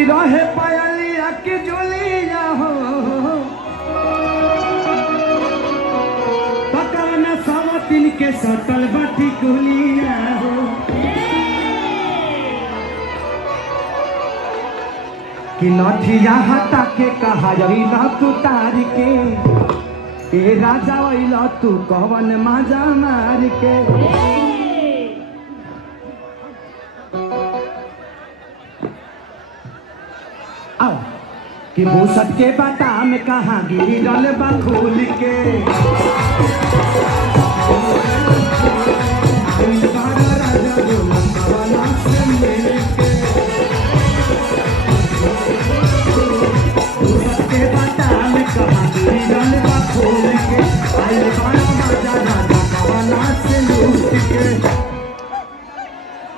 कि रहे पायलिया की जुलिया हो पकड़न सावतिन के सटल बाटी कुलिया हो कि लठिया हटा के कहा ना तू तार के ए राजा वैला तू कवन माजा मार के आओ कि भूसट के बाटा में कहाँ गिरी डल बखूल के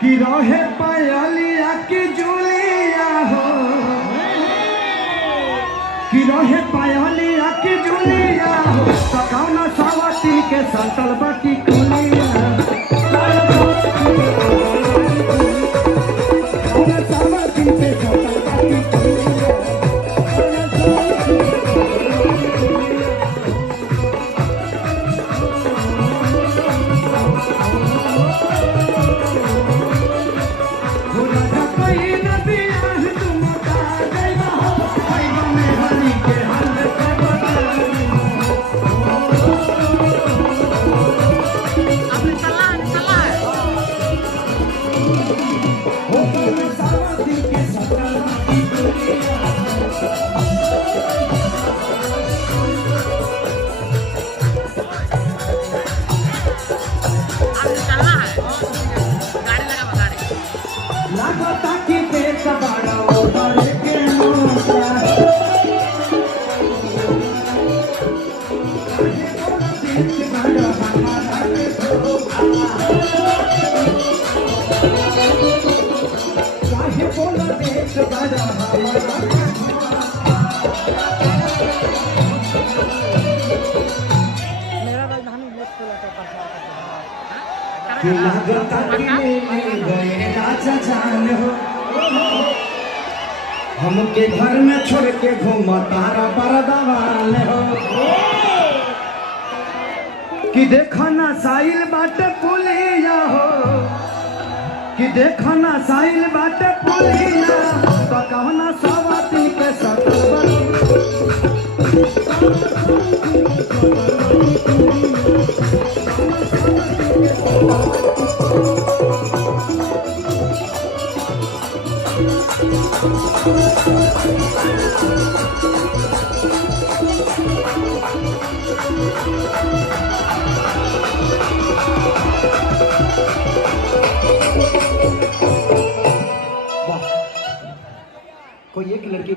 कि रहे पायलिया की जुलिया हो कि रहे पायलिया की जुलिया हो पकाना सावती के सटल बाटी कुलिया सावती के सटल बाटी कुलिया हमके घर में छोड़ के घूम तारा परदवाल हो कि देखो ना साइल बाटे पुलिया हो कि देखो ना साइल बाटे पुलिया तो कहना सावती के सटल कोई एक लड़की